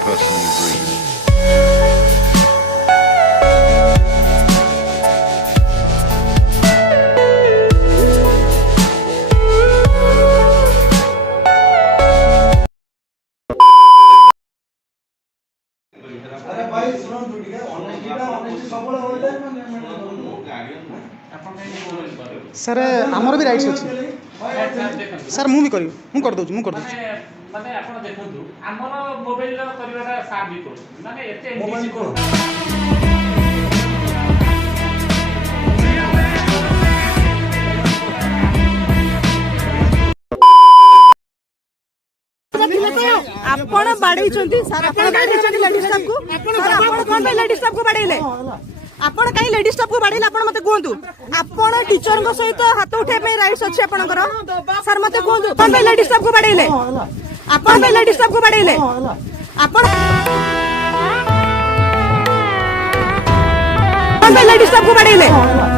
personal dream. Sir आमर भी rights अच्छी सर मुझे कर दौर माने आपण देखंतु हमर मोबाइल लो करबाटा साथ भी करू माने एते एनडीसी को आपण बाडई छंती सर आपण बाडई छंती लेडीज स्टाफ को सर आपण कोन पे लेडीज स्टाफ को बाडईले आपण काई लेडीज स्टाफ को बाडईले आपण मते कहंतु आपण टीचर को सहित हाथ उठे पे राइट्स अछि आपनकर सर मते कहंतु कोन पे लेडीज स्टाफ को बाडईले आपण पे लेडीज स्टाफ को बाडईले आपण कोन पे लेडीज स्टाफ को बाडईले